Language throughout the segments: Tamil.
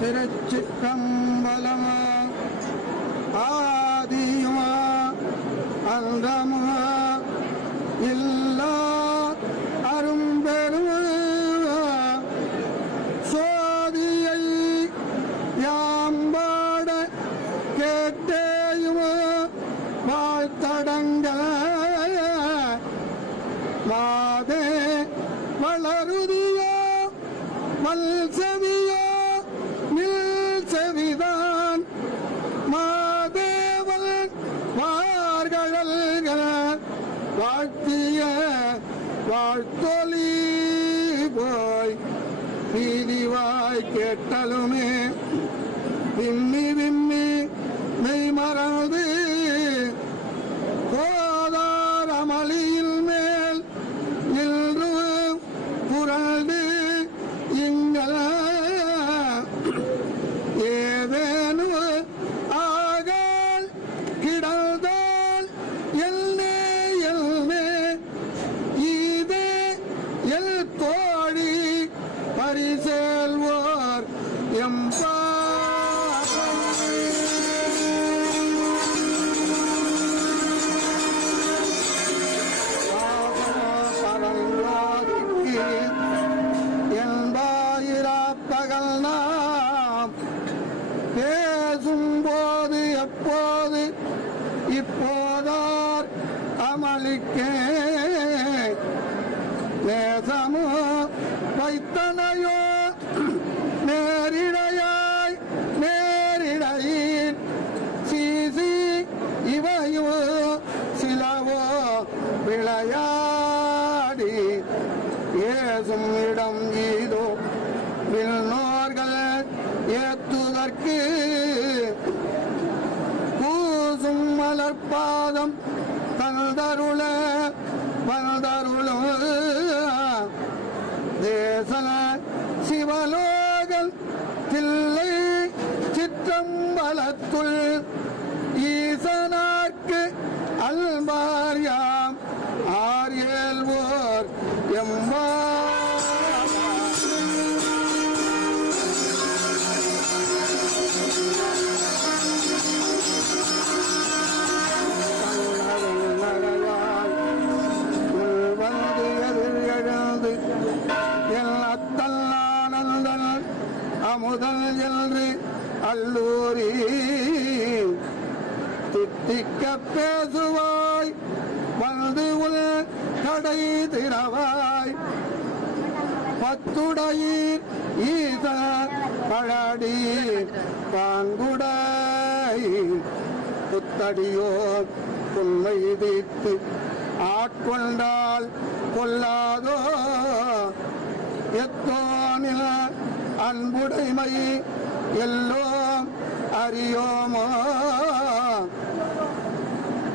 திருச்சிற்றம்பலமா ஆதியுமா அந்தமா இல்லை வாழ்த்தொழிவாய் நீதிவாய் கேட்டலுமே விம்மி விம்மி மெய்மரம் பத்தடை திறவாய் பத்துடையீர் ஈச பழடி பாங்குடை புத்தடியோ புன்மை தீர்த்து ஆட்கொண்டால் கொல்லாதோ? எத்தோனில அன்புடைமை எல்லோம் அறியோமோ?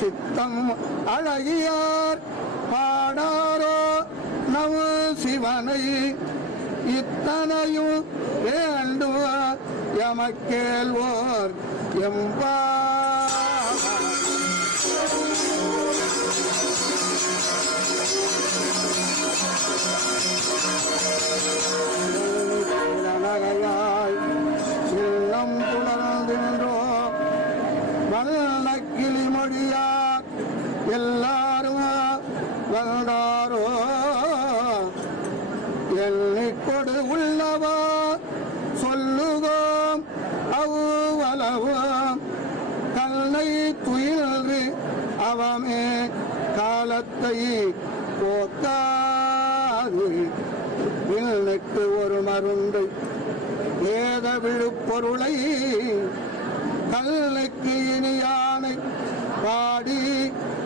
சித்தம் அழகியார் யானை இத்தனையும் வேண்டுவா எமக்கேள்வோர் எம்பா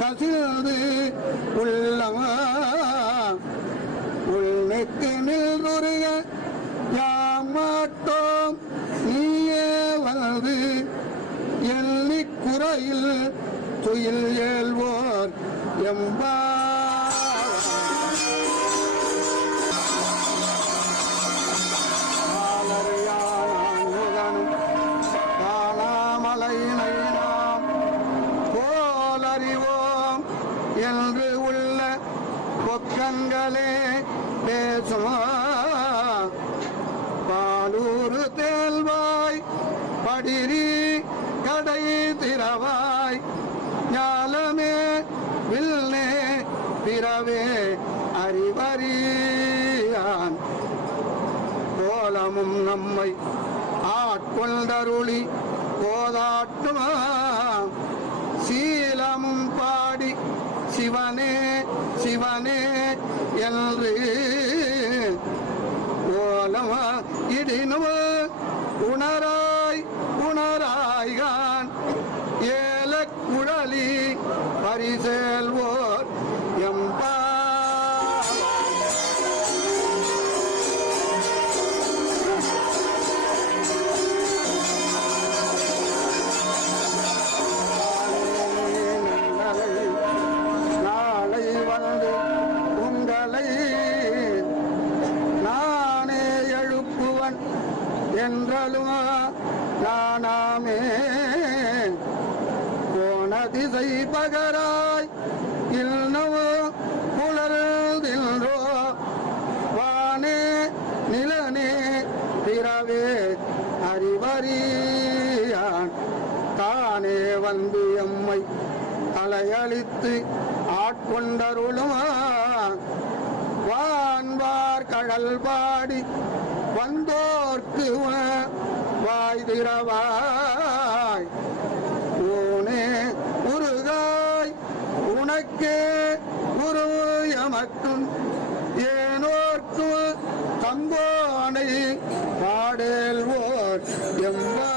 கசிவது உள்ளமா உள்நுக்கு நில்வருக யாமாட்டோம் நீயே வந்து எல்லிக்குறையில் துயில் ஏழ்வோர் எம்பா ஞாலமே வில்னே பிறவே அறிவறியான். கோலமும் நம்மை ஆட்கொண்டருளி கோதாட்டுமா சீலமும் பாடி சிவனே சிவனே என்று ஓலமா இடினுமா உணரா என்றலும்? நானாமே போன திசை பகராய் இல்லவோ புலர்தின்றோ. வானே நிலனே பிறவே அறிவறியான். தானே வந்து எம்மை தலையளித்து ஆட்கொண்டருளுமா? வான்வார் கடல் பாடி வந்தோ வாய் திறவாய். ஊனே உருகாய் உனக்கே உரு எமக்கும் ஏனோர்க்கு தங்கோனை பாடேல்வோர் எம்பா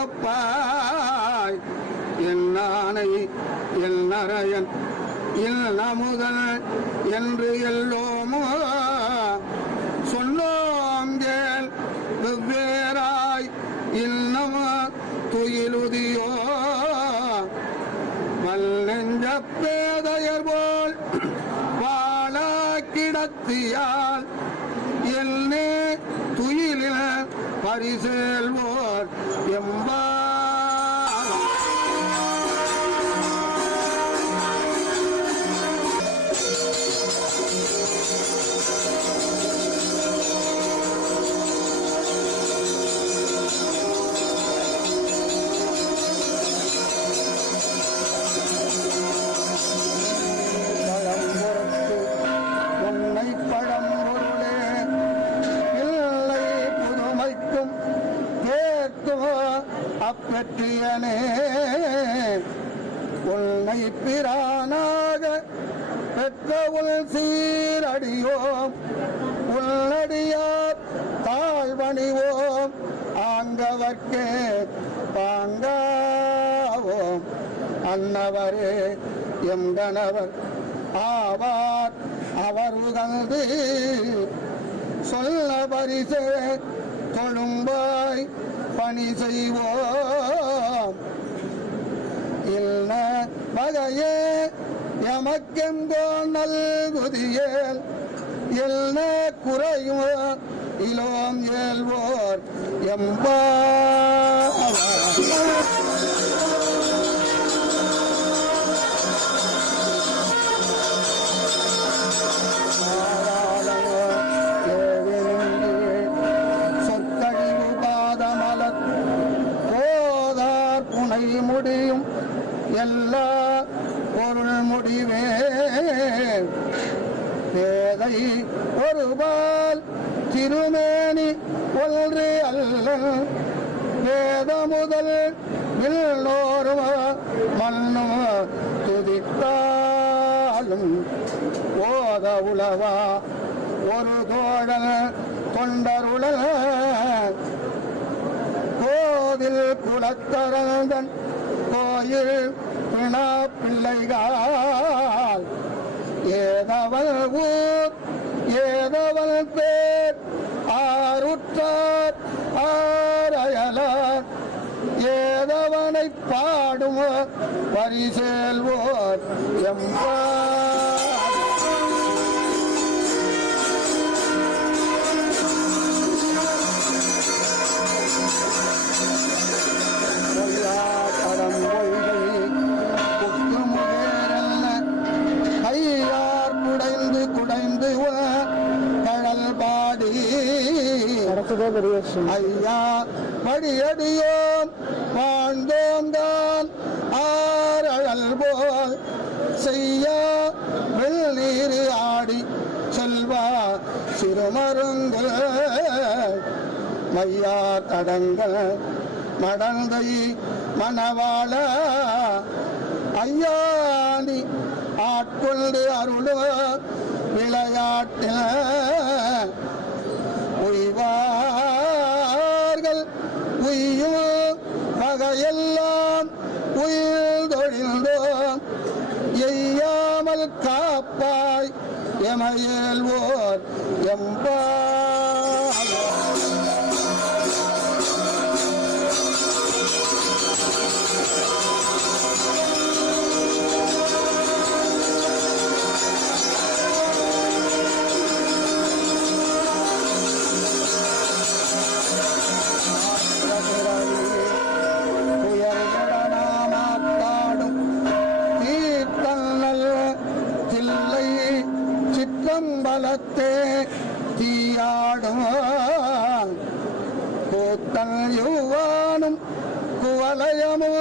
மெழுகு ஒப்பாய் என்னானை என் நரையன் இல் நமுதல் என்று எல்லோமோ சொன்னோங்கேல் வெவ்வேறாய் இன்னம துயிலுதியோ. வல்லெஞ்ச பேதையர் போல் வாழ கிடத்தியால் என்னே துயிலில் பரிசேல்வோ. எம்பா கணவர் ஆவார். அவர் உகந்து சொல்ல பரிசே தொழும்பாய் பணி செய்வோம். இல்ல வகையே எமக்கெங்கோ நல்குதியேல் என்ன குறையும் இலோம் ஏல்வோர் எம்பா ஒன்று அல்ல. வேத முதல் வில்லோருவ மண்ணும் துதித்தாலும் ஓத உளவா ஒரு தோழல் தொண்டருளல். கோவில் குலத்தரந்தன் கோயில் பிணா பிள்ளைகள் ஏதவள் ஊர் குடைந்து குடைந்து உள கடல் பாடி ஐயா வடியடியோம் மடங்க மடந்தை மணவாள ஐயானி ஆட்கொண்டு அருளோ விளையாட்டில் உய்வார்கள். உய்யும் வகையெல்லாம் உயிர் தொழிந்தோம். எய்யாமல் காப்பாய் எமையேல்வோர் எம்பா தீயாடும் கூத்தல் யுவானும் குவலயமோ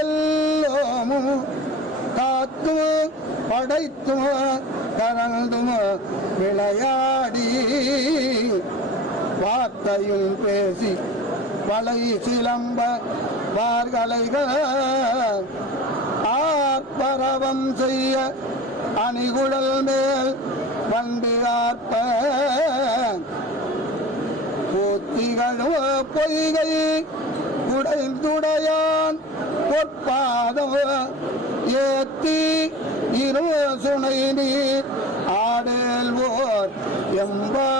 எல்லோமும் காத்துமோ படைத்துமோ கரந்துமோ விளையாடி வார்த்தையும் பேசி வலை சிலம்ப வார்களைகள் ஆர்ப்பரவம் செய்ய அணிகுழல் மேல் வந்து ஆர்ப்ப போத்திகளோ பொய்கை உடைந்துடையான். பொற்பாதம் ஏத்தி இரு சுனை நீர் ஆடல்வோர் எம்பா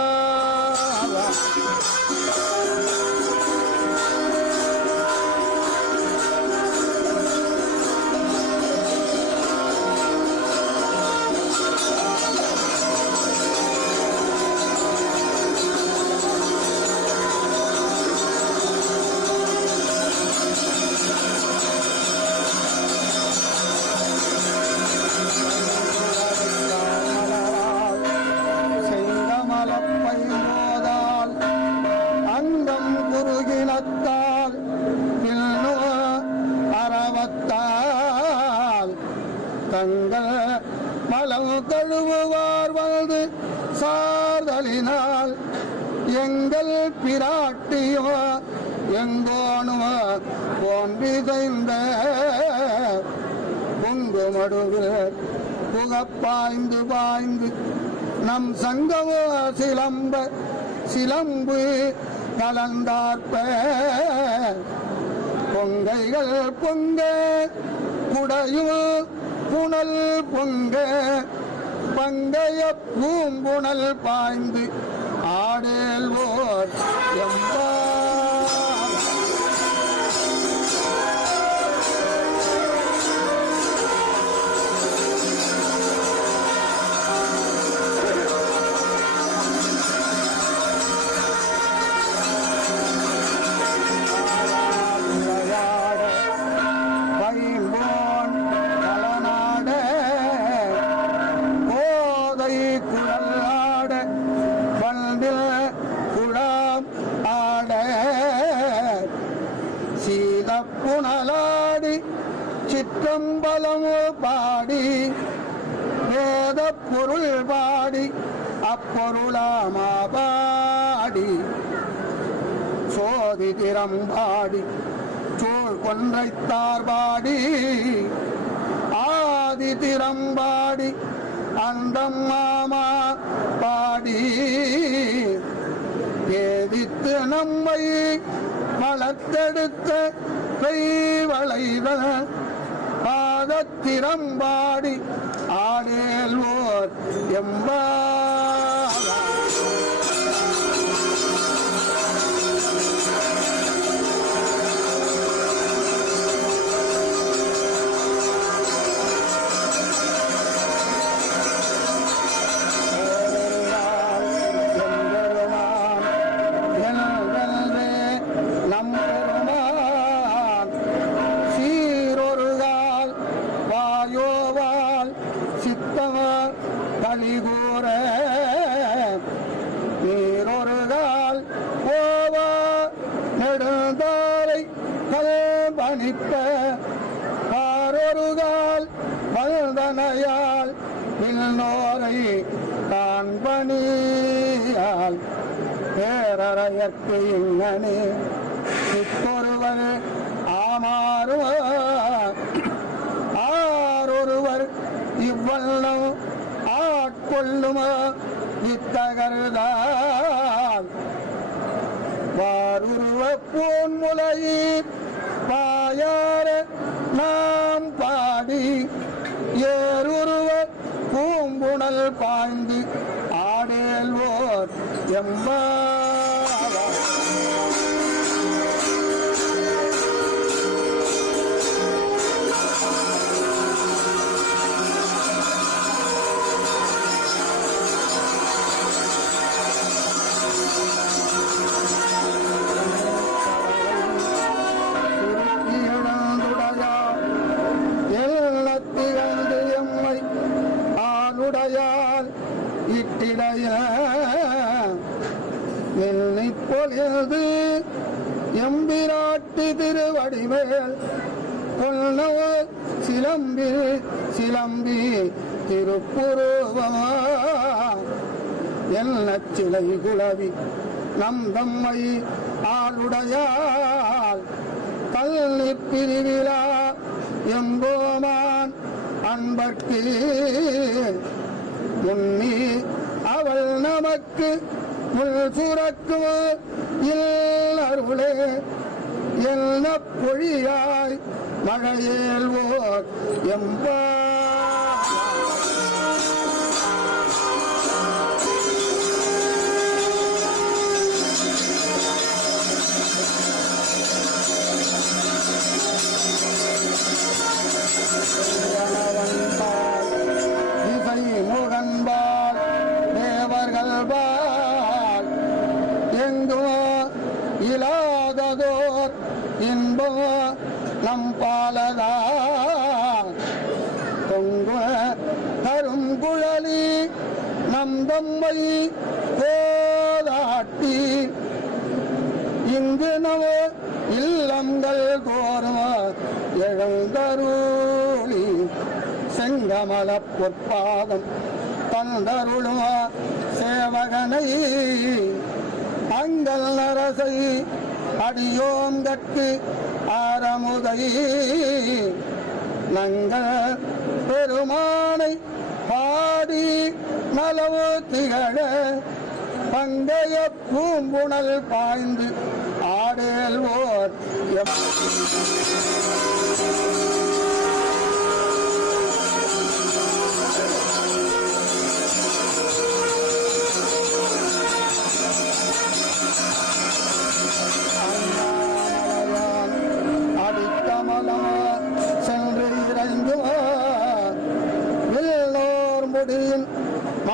ஆறுதலினால் எங்கள் பிராட்டியோ எங்கோனுமோ போன்றிதைந்த பொங்குமடுவில் புகப்பாய்ந்து பாய்ந்து நம் சங்கமோ சிலம்ப சிலம்பு கலந்தார்ப்ப பொங்கைகள் பொங்க குடையும் புனல் பொங்க பங்கைய பூம்புணல் பாய்ந்து ஆடேல்வோர் எம்பா நம்மை வளர்த்தெடுத்த பெய்வளைவன பாதத்திரம்பாடி ஆடேல்வோர் எம்பா கூற நீரொருகால் போவா. நெடுந்தாலை கல்பணிப்ப காரொருகால் வந்தனையால் விண்ணோரை காண்பணியால். பேரறையற்கு இங்கனே இப்பொருவன் ஆமாறுவர் கொள்ளுமா? இத்தகருதான். வாருருவ பூன்முலையீர் பாயார நாம் பாடி ஏருருவ பூம்புணல் பாய்ந்து ஆடேல்வோர் எம்மா எம்பிராட்டி திருவடிமேல் கொல்லவ சிலம்பி சிலம்பி திருப்புருவமா? என்ன சிலை குளவி நம் தம்மை ஆளுடையால் கல்வி பிரிவிழா எம்போமான் அன்பர்க்கு. உன்னி அவள் நமக்கு முள் சுரக்கும் இல்லருளே. என்ன பொழியாய் மழையேல்வோர் எம்பா பொற்பாதம் தந்தருளுமா சேவகனை. அங்கல் நரசை அடியோம் கட்டு ஆரமுதை. நங்கள் பெருமானை பாடி நலவு திகழ பங்கைய பூம்புணல் பாய்ந்து ஆடேல்வோர் எம்.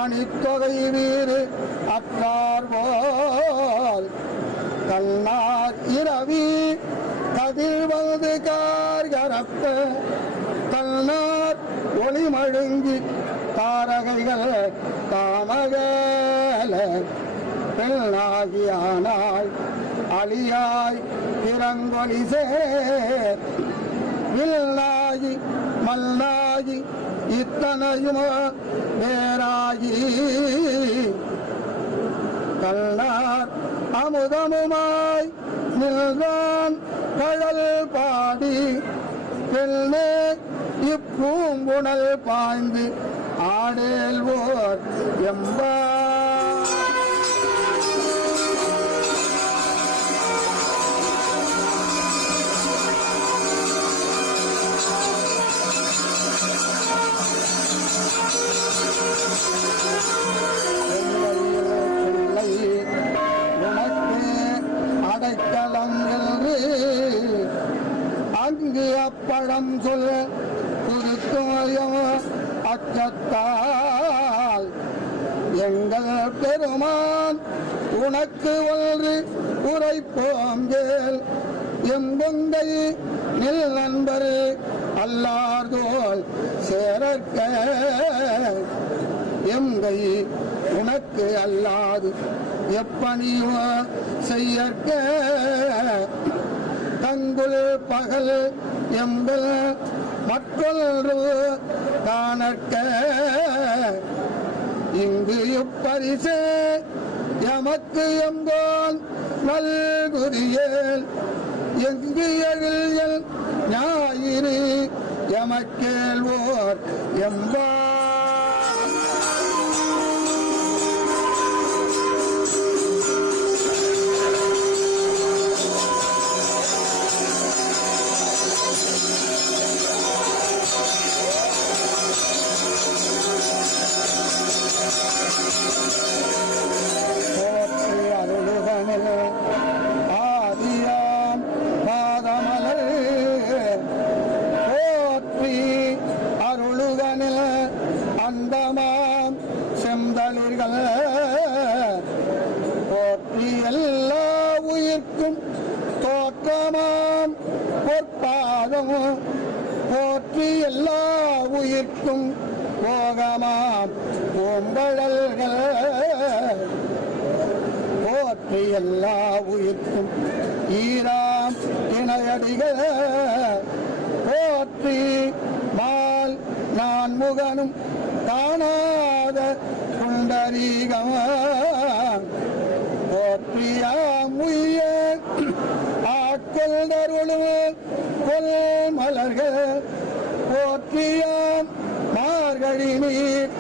மணித்தொகை வீறு அற்றார்வோல் கண்ணார் இரவி கதிர்வது கார்கரப்ப. கண்ணார் ஒளி மழுங்கி தாரகைகள் தாமகல. பெண்ணாகியானாய் அழியாய் பிறங்கொலி சேர். வில்லாகி மல்லாகி இத்தனையும் வேறாகி கல்லார் அமுதமுமாய் நின்றான் கழல் பாடி. பெண்ணே இப்பூங்குணல் பாய்ந்து ஆடேல்வோர் எம்பா அறம் சொல்ல திருத்துமயம் அச்சத்தால் எங்கள் பெருமான் உனக்கு ஒன்று உரைப்போங்கேல் எம்பொங்கை நில் நண்பர் அல்லார்தோல் சேரற்க எங்கை உனக்கு அல்லாது எப்பணிவோ செய்யற்க. தங்குள் பகல் எம்பில் மற்றொன்று தானற்க இங்கு இப்பரிசு எமக்கு எம்போல் நல்குரியல் எங்கு எழில் ஞாயிறு எமக்கேள்வோர் எம்பால் போற்றுக போற்றியான் மார்கழி நீர்